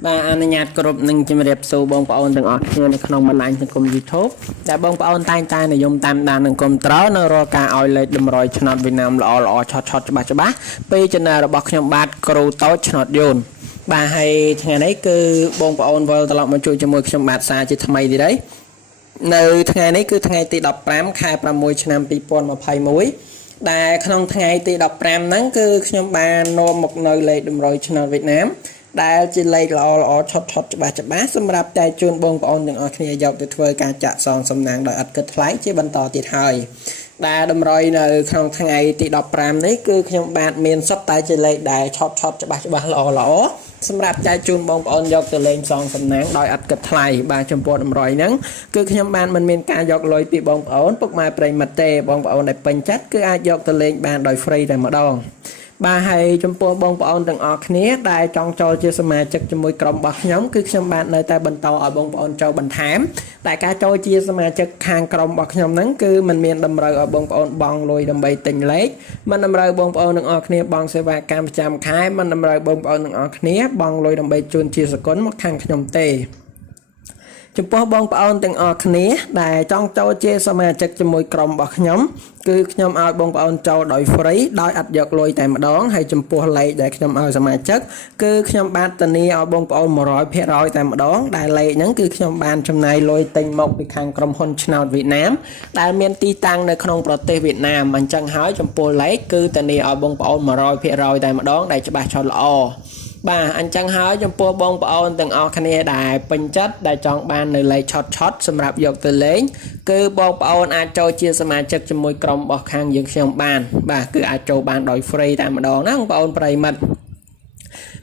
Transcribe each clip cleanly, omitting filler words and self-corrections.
Ba anh nhạt group nâng chim đẹp sâu bông bảo ôn từng ở kiaในក្នុងបណ្ដាញសង្គម YouTube ដែលបងប្អូនតែងតែនិយមតាមដាននិងគាំទ្រនៅរាល់ការឲ្យលេខតម្រុយឆ្នោតវៀតណាមល្អៗឆតច្បាស់ពេលចំណារបស់ខ្ញុំបាទគ្រូតូចឆ្នោតយូនបាទហើយថ្ងៃនេះគឺបងប្អូនវិលត្រឡប់មកជួយជាមួយខ្ញុំបាទសារជាថ្មីទៀតហើយនៅថ្ងៃនេះគឺថ្ងៃទី15ខែ6ឆ្នាំ2021ដែលក្នុងថ្ងៃទី15ហ្នឹងគឺខ្ញុំបាននាំមកនៅលេខតម្រុយឆ្នោតវៀតណាមដែលជាលេខល្អឆតច្បាស់សម្រាប់តែជូនបងប្អូនទាំងអស់គ្នាយកទៅធ្វើការចាក់សងសំណាងដោយឥតគិតថ្លៃជាបន្តទៀតហើយដែលតម្រុយនៅក្នុងថ្ងៃទី15នេះគឺខ្ញុំបាទមានសុទ្ធតែជាលេខដែលឆតច្បាស់ល្អសម្រាប់ចែកជូនបងប្អូនយកទៅលេងសងសំណាងដោយឥតគិតថ្លៃបាទចំពោះតម្រុយហ្នឹងគឺខ្ញុំបានមិនមានការយកលុយពីបងប្អូនពុកម៉ែប្រិយមិត្តទេបងប្អូនដែលពេញចិត្តគឺអាចយកទៅលេងបានដោយ free តែម្ដងបាទហើយចំពោះបងប្អូនទាំងអស់គ្នាដែលចង់ចូលជាសមាជិកជាមួយក្រុមរបស់ខ្ញុំគឺខ្ញុំបាទនៅតែបន្តឲ្យបងប្អូនចូលបន្ថែមតែការចូលជាសមាជិកខាងក្រុមរបស់ខ្ញុំហ្នឹងគឺมันមានតម្រូវឲ្យបងប្អូនបង់លុយដើម្បីទិញលេខมันតម្រូវបងប្អូនទាំងអស់គ្នាបង់សេវាកម្មប្រចាំខែมันតម្រូវបងប្អូនទាំងអស់គ្នាបង់លុយដើម្បីជូនជាសកលមកខាងខ្ញុំទេចំពោះបងប្អូនទាំងអស់គ្នាដែលចង់ចូលជាសមាជិកជាមួយក្រុមរបស់ខ្ញុំគឺខ្ញុំឲ្យបងប្អូនចូលដោយ free ដោយអត់យកលុយតែម្ដងហើយចំពោះលេខដែលខ្ញុំឲ្យសមាជិកគឺខ្ញុំបានធានាឲ្យបងប្អូន 100% តែម្ដងដែលលេខហ្នឹងគឺខ្ញុំបានចំណាយលុយទិញមកពីខាងក្រុមហ៊ុនឆ្នោតវៀតណាមដែលមានទីតាំងនៅក្នុងប្រទេសវៀតណាមអញ្ចឹងហើយចំពោះលេខគឺធានាឲ្យបងប្អូន 100% តែម្ដងដែលច្បាស់ឆុតល្អបាទអញ្ចឹងហើយចំពោះបងប្អូនទាំងអស់គ្នាដែលពេញចិត្តដែលចង់បាននៅលេខឆតសម្រាប់យកទៅលេងគឺបងប្អូនអាចចូលជាសមាជិកជាមួយក្រុមរបស់ខាងយើងខ្ញុំបានបាទគឺអាចចូលបានដោយ free តែម្ដងណាបងប្អូនប្រិយមិត្ត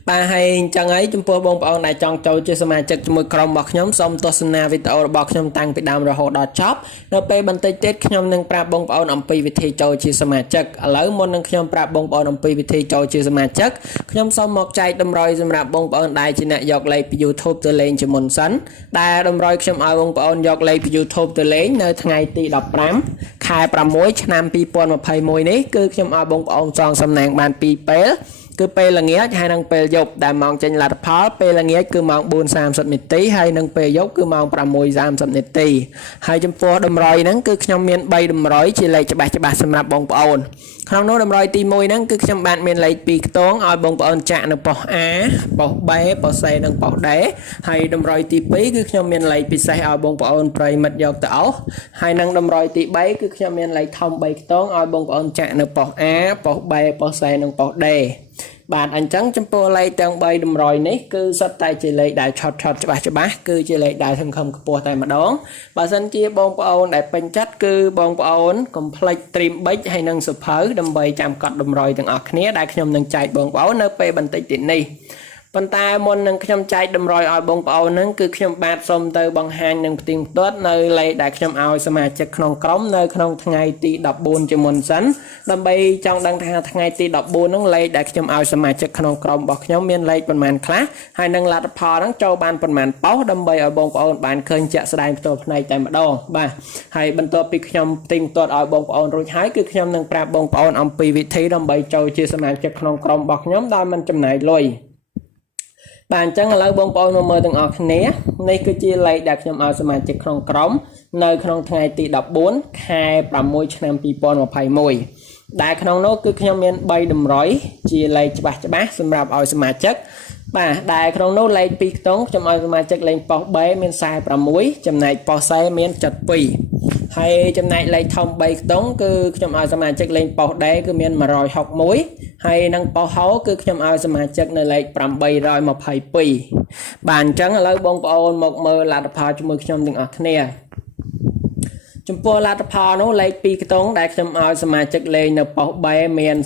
បាទហើយអញ្ចឹងហើយចំពោះបងប្អូនដែលចង់ចូលជាសមាជិកជាមួយក្រុមរបស់ខ្ញុំសូមទស្សនាវីដេអូរបស់ខ្ញុំតាំងពីដើមរហូតដល់ចប់នៅពេលបន្តិចទៀតខ្ញុំនឹងប្រាប់បងប្អូនអំពីវិធីចូលជាសមាជិកឥឡូវមុននឹងខ្ញុំប្រាប់បងប្អូនអំពីវិធីចូលជាសមាជិកខ្ញុំសូមមកចែកតម្រុយសម្រាប់បងប្អូនដែលជាអ្នកយកលេខពី YouTube ទៅលេងជាមុនសិនដែលតម្រុយខ្ញុំឲ្យបងប្អូនយកលេខពី YouTube ទៅលេងនៅថ្ងៃទី15ខែ6ឆ្នាំ2021នេះគឺខ្ញុំឲ្យបងប្អូនសងសំណាងបាន2ពេលគឺពេលល្ងាចហើយនិងពេលយប់ដែលម៉ោងចេញលទ្ធផលពេលល្ងាចគឺម៉ោង 4:30 នាទីហើយនិងពេលយប់គឺម៉ោង 6:30 នាទីហើយចំពោះតម្រុយហ្នឹងគឺខ្ញុំមាន3តម្រុយជាលេខច្បាស់សម្រាប់បងប្អូនក្នុងនោះតម្រុយទី1ហ្នឹងគឺខ្ញុំបានមានលេខ2ខ្ទងឲ្យបងប្អូនចាក់នៅប៉ុស A ប៉ុស B ប៉ុស C និងប៉ុស D ហើយតម្រុយទី2គឺខ្ញុំមានលេខពិសេសឲ្យបងប្អូនប្រិយមិត្តយកទៅអស់ហើយនិងតម្រុយទី3គឺខ្ញុំមានលេខធំ3ខ្ទងឲ្យបងប្អូនចាក់នៅប៉ុស A ប៉ុស B ប៉ុស C និងប៉ុស Dបាទអញ្ចឹងចំពោះលេខទាំង3តម្រុយនេះគឺសុទ្ធតែជាលេខដែលឆតច្បាស់គឺជាលេខដែលសង្ឃឹមខ្ពស់តែម្ដងបើសិនជាបងប្អូនដែលពេញចិត្តគឺបងប្អូនកុំភ្លេចត្រៀមប៊ិចហើយនិងសភៅដើម្បីចាំកត់តម្រុយទាំងអស់គ្នាដែលខ្ញុំនឹងចែកបងប្អូននៅពេលបន្តិចទៀតនេះប៉ុន្តែមុននឹងខ្ញុំចែកតម្រុយឲ្យបងប្អូនហ្នឹងគឺខ្ញុំបាទសូមទៅបង្ហាញនឹងផ្ទៀងផ្ទាត់នៅលេខដែលខ្ញុំឲ្យសមាជិកក្នុងក្រុមនៅក្នុងថ្ងៃទី14ជាមុនសិនដើម្បីចង់ដឹងថាថ្ងៃទី14ហ្នឹងលេខដែលខ្ញុំឲ្យសមាជិកក្នុងក្រុមរបស់ខ្ញុំមានលេខប៉ុន្មានខ្លះហើយនឹងលទ្ធផលហ្នឹងចូលបានប៉ុន្មានប៉ោះដើម្បីឲ្យបងប្អូនបានឃើញជាក់ស្ដែងផ្ទាល់ផ្នែកតែម្ដងបាទហើយបន្ទាប់ពីខ្ញុំផ្ទៀងផ្ទាត់ឲ្យបងប្អូនរួចហើយគឺខ្ញុំនឹងប្រាប់បងប្អូនអំពីវិធីដើម្បីចូលជាសមាជិកក្នុងក្រុមរបស់ខ្ញុំដោយមិនចំណាយលុយបាទអញ្ចឹងឥឡូវបងប្អូនមកមើលទាំងអស់គ្នានេះគឺជាលេខដែលខ្ញុំឲ្យសមាជិកក្នុងក្រុមនៅក្នុងថ្ងៃទី14ខែ6ឆ្នាំ2021ដែលក្នុងនោះគឺខ្ញុំមាន3តម្រុយជាលេខច្បាស់សម្រាប់ឲ្យសមាជិកបាទដែលក្នុងនោះលេខ2ខ្ទង់ខ្ញុំឲ្យសមាជិកលេខប៉ុស B មាន46ចំណែកប៉ុស C មាន72ហើយចំណែកលេខធំ3ខ្ទង់គឺខ្ញុំឲ្យសមាជិកលេខប៉ុស D គឺមាន161ហើយនឹងប៉ុសហោគឺខ្ញុំឲ្យសមាជិកនៅលេខ822បាទអញ្ចឹងឥឡូវបងប្អូនមកមើលលទ្ធផលជាមួយខ្ញុំទាំងអស់គ្នាចំពោះលទ្ធផលនោះលេខ2ខ្ទង់ដែលខ្ញុំឲ្យសមាជិកលេងនៅប៉ុស B មាន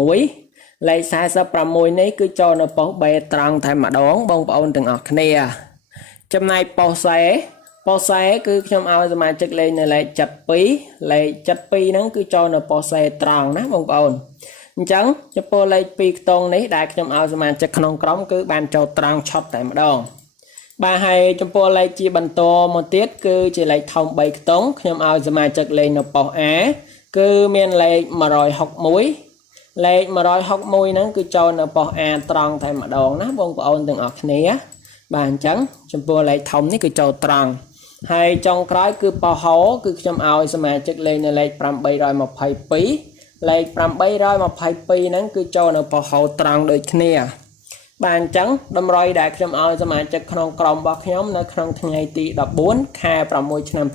46លេខ46នេះគឺចូលនៅប៉ុស B ត្រង់តែម្ដងបងប្អូនទាំងអស់គ្នាចំណែកប៉ុស C គឺខ្ញុំឲ្យសមាជិកលេងនៅលេខ72លេខ72ហ្នឹងគឺចូលនៅប៉ុស C ត្រង់ណាបងប្អូនអញ្ចឹងចំពោះលេខ2ខ្ទង់នេះដែលខ្ញុំឲ្យសមាជិកក្នុងក្រុមគឺបានចូលត្រង់ឆុតតែម្ដងបាទហើយចំពោះលេខជាបន្តមកទៀតគឺជាលេខធំ3ខ្ទង់ខ្ញុំឲ្យសមាជិកលេងនៅប៉ុស A គឺមានលេខ161 លេខ161ហ្នឹងគឺចូលនៅប៉ុស A ត្រង់តែម្ដងណាបងប្អូនទាំងអស់គ្នាបាទអញ្ចឹងចំពោះលេខធំនេះគឺចូលត្រង់ហើយចុងក្រោយគឺប៉ុសហោគឺខ្ញុំឲ្យសមាជិកលេខនៅលេខ822លេខ822ហ្នឹងគឺចូលនៅប៉ុសហោត្រង់ដូចគ្នាបាទអញ្ចឹងតម្រុយដែលខ្ញុំឲ្យសមាជិកក្នុងក្រុមរបស់ខ្ញុំនៅក្នុងថ្ងៃទី14ខែ6ឆ្នាំ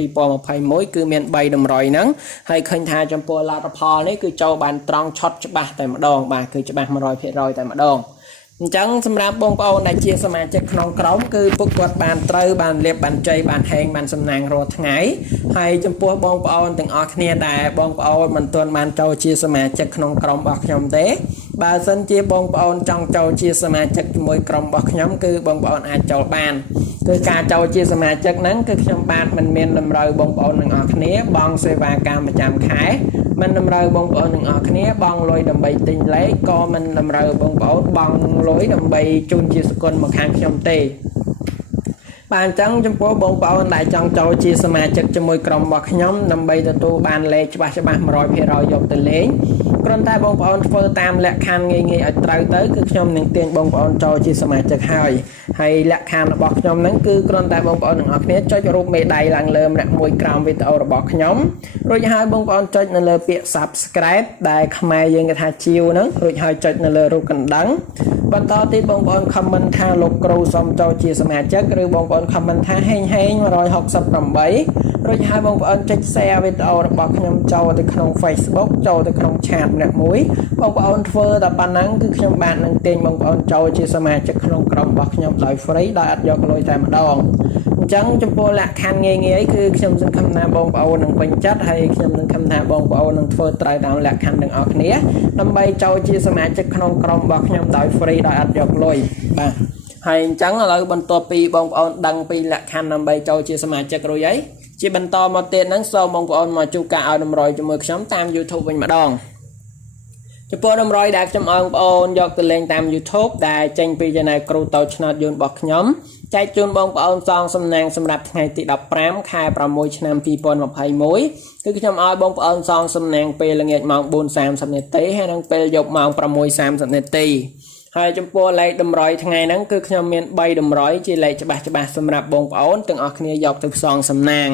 2021គឺមាន3តម្រុយហ្នឹងហើយឃើញថាចំពោះលទ្ធផលនេះគឺចូលបានត្រង់ឆុតច្បាស់តែម្ដងបាទគឺច្បាស់ 100% តែម្ដងអញ្ចឹងសម្រាប់បងប្អូនដែលជាសមាជិកក្នុងក្រុមគឺពួកគាត់បានត្រូវបានលៀបបានជ័យបានហែងបានសំណាងរាល់ថ្ងៃហើយចំពោះបងប្អូនទាំងអស់គ្នាដែលបងប្អូនមិនទាន់បានចូលជាសមាជិកក្នុងក្រុមរបស់ខ្ញុំទេបើសិនជាបងប្អូនចង់ចូលជាសមាជិកជាមួយក្រុមរបស់ខ្ញុំគឺបងប្អូនអាចចូលបានគឺការចូលជាសមាជិកហ្នឹងគឺខ្ញុំបាទមិនមានតម្រូវបងប្អូនទាំងអស់គ្នាបង់សេវាកម្មប្រចាំខែមិនតម្រូវបងប្អូនទាំងអស់គ្នាបង់លុយដើម្បីទិញលេខក៏មិនតម្រូវបងប្អូនបង់លុយដើម្បីជូនជាសកលមកខាងខ្ញុំទេបាទអញ្ចឹងចំពោះបងប្អូនដែលចង់ចូលជាសមាជិកជាមួយក្រុមរបស់ខ្ញុំដើម្បីទទួលបានលេខច្បាស់ 100% យកទៅលេងគ្រាន់តែបងប្អូនធ្វើតាមលក្ខខណ្ឌងាយៗឲ្យត្រូវទៅគឺខ្ញុំនឹងទាញបងប្អូនចូលជាសមាជិកហើយលក្ខខណ្ឌរបស់ខ្ញុំហ្នឹងគឺគ្រាន់តែបងប្អូនទាំងអស់គ្នាចុចរូបមេដៃឡើងលើម្នាក់មួយក្រោមវីដេអូរបស់ខ្ញុំរួចហើយបងប្អូនចុចនៅលើពាក្យ Subscribe ដែលខ្មែរយើងគេថាជាវហ្នឹងរួចហើយចុចនៅលើរូបកណ្ដឹងបន្តទៀតបងប្អូន comment ថាលោកគ្រូសូមចូលជាសមាជិកឬបងប្អូន comment ថាហេង168រួចហើយបងប្អូនចុច share វីដេអូរបស់ខ្ញុំចូលទៅក្នុង Facebook ចូលទៅក្នុង chat ម្នាក់មួយបងប្អូនធ្វើតែប៉ុណ្ណឹងគឺខ្ញុំបាទនឹងទាញបងប្អូនចូលជាសមាជិកក្នុងក្រុមរបស់ខ្ញុំដោយ free ដោយអត់យកលុយតែម្ដងអញ្ចឹងចំពោះលក្ខខណ្ឌងាយៗគឺខ្ញុំសង្ឃឹមថាបងប្អូននឹងពេញចិត្តហើយខ្ញុំនឹងសង្ឃឹមថាបងប្អូននឹងធ្វើត្រូវតាមលក្ខខណ្ឌទាំងអស់គ្នាដើម្បីចូលជាសមាជិកក្នុងក្រុមរបស់ខ្ញុំដោយ free ដោយអត់យកលុយបាទហើយអញ្ចឹងឥឡូវបន្ទាប់ពីបងប្អូនដឹងពីលក្ខខណ្ឌដើម្បីចូលជាសមាជិករួចហើយជាបន្តមកទៀតហ្នឹងសូមបងប្អូនមកជួបការឲ្យតម្រុយជាមួយខ្ញុំតាម YouTube វិញម្ដងចំពោះតម្រុយដែលខ្ញុំឲ្យបងប្អូនយកទៅលេងតាម YouTube ដែលចេញពី Channel គ្រូតូចឆ្នោតយួនរបស់ខ្ញុំចែកជូនបងប្អូនសងសំណាងសម្រាប់ថ្ងៃទី15ខែ6ឆ្នាំ2021គឺខ្ញុំឲ្យបងប្អូនសងសំណាងពេលល្ងាចម៉ោង 4:30 នាទីហើយនិងពេលយប់ម៉ោង 6:30 នាទីហើយចំពោះលេខតម្រុយថ្ងៃហ្នឹងគឺខ្ញុំមាន3តម្រុយជាលេខច្បាស់សម្រាប់បងប្អូនទាំងអស់គ្នាយកទៅសងសំណាង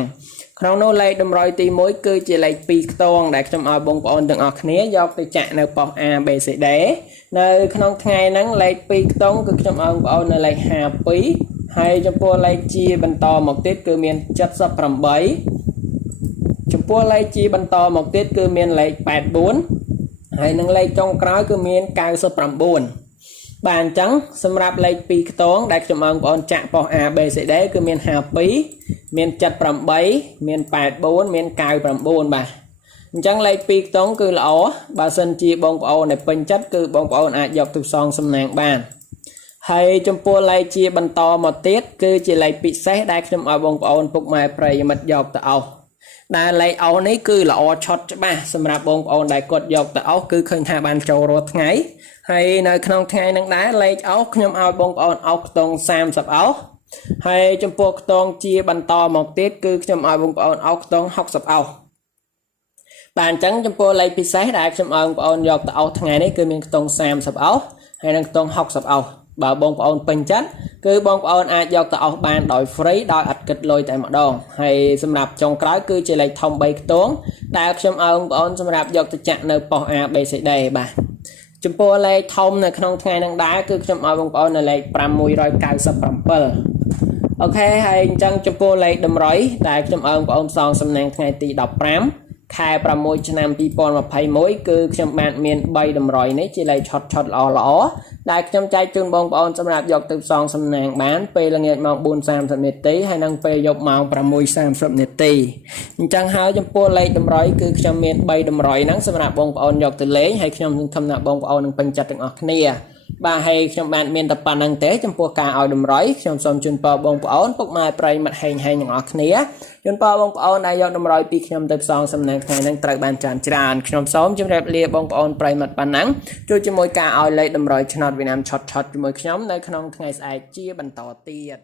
ក្នុងនោះលេខតម្រុយទី1គឺជាលេខ2ខ្ទងដែលខ្ញុំឲ្យបងប្អូនទាំងអស់គ្នាយកទៅចាក់នៅប៉ុស A B C D នៅក្នុងថ្ងៃហ្នឹងលេខ2ខ្ទងគឺខ្ញុំឲ្យបងប្អូននៅលេខ52ហើយចំពោះលេខជាបន្តមកទៀតគឺមាន78ចំពោះលេខជាបន្តមកទៀតគឺមានលេខ84ហើយនឹងលេខចុងក្រោយគឺមាន99បាទអញ្ចឹងសម្រាប់លេខ2ខ្ទងដែលខ្ញុំឲ្យបងប្អូនចាក់ប៉ុស A B C D គឺមាន52មាន78មាន84មាន99បាទអញ្ចឹងលេខ2ខ្ទងគឺល្អបើសិនជាបងប្អូនដែលពេញចិត្តគឺបងប្អូនអាចយកទៅសងសំណាងបានហើយចំពោះលេខជាបន្តមកទៀតគឺជាលេខពិសេសដែលខ្ញុំឲ្យបងប្អូនពុកម៉ែប្រិយមិត្តយកទៅអស់ដែលលេខអស់នេះគឺល្អឆុតច្បាស់សម្រាប់បងប្អូនដែលគាត់យកទៅអស់គឺឃើញថាបានចូលរាល់ថ្ងៃហើយនៅក្នុងថ្ងៃហ្នឹងដែរលេខអស់ខ្ញុំឲ្យបងប្អូនអស់ខ្ទង់30អស់ហើយចំពោះខ្ទង់ជាបន្តមកទៀតគឺខ្ញុំឲ្យបងប្អូនអស់ខ្ទង់60អស់បាទអញ្ចឹងចំពោះលេខពិសេសដែលខ្ញុំឲ្យបងប្អូនយកទៅអស់ថ្ងៃនេះគឺមានខ្ទង់30អស់ហើយនិងខ្ទង់60អស់បើបងប្អូនពេញចិត្តគឺបងប្អូនអាចយកទៅអស់បានដោយ free ដោយអត់គិតលុយតែម្ដងហើយសម្រាប់ចុងក្រោយគឺជាលេខធំ3ខ្ទង់ដែលខ្ញុំឲ្យបងប្អូនសម្រាប់យកទៅចាក់នៅប៉ុស A B C D បាទចំពោះលេខធំនៅក្នុងថ្ងៃហ្នឹងដែរគឺខ្ញុំឲ្យបងប្អូននៅលេខ597អូខេហើយអញ្ចឹងចំពោះលេខតម្រុយដែលខ្ញុំឲ្យបងប្អូនសងសំណាងថ្ងៃទី15ខែ6ឆ្នាំ2021គឺខ្ញុំបានមាន3តម្រុយនេះជាលេខឆុតល្អដែលខ្ញុំចែកជូនបងប្អូនសម្រាប់យកទៅសងសំណាងបានពេលល្ងាចម៉ោង 4:30 នាទីហើយនិងពេលយប់ម៉ោង 6:30 នាទីអញ្ចឹងហើយចំពោះលេខតម្រុយគឺខ្ញុំមាន3តម្រុយហ្នឹងសម្រាប់បងប្អូនយកទៅលេងហើយខ្ញុំសង្ឃឹមថាបងប្អូននឹងពេញចិត្តទាំងអស់គ្នាបាទហើយខ្ញុំបានមានតែប៉ុណ្្នឹងទេចំពោះការឲ្យតម្រុយខ្ញុំសូមជូនពរបងប្អូនពុកម៉ែប្រិយមិត្តហេងទាំងអស់គ្នាជូនពរបងប្អូនដែលយកតម្រុយពីខ្ញុំទៅផ្សងសំណាងថ្ងៃហ្នឹងត្រូវបានច្រើនខ្ញុំសូមជម្រាបលាបងប្អូនប្រិយមិត្តប៉ុណ្ណឹងជួយជាមួយការឲ្យលេខតម្រុយឆ្នោតវៀតណាមឆុតជាមួយខ្ញុំនៅក្នុងថ្ងៃស្អែកជាបន្តទៀត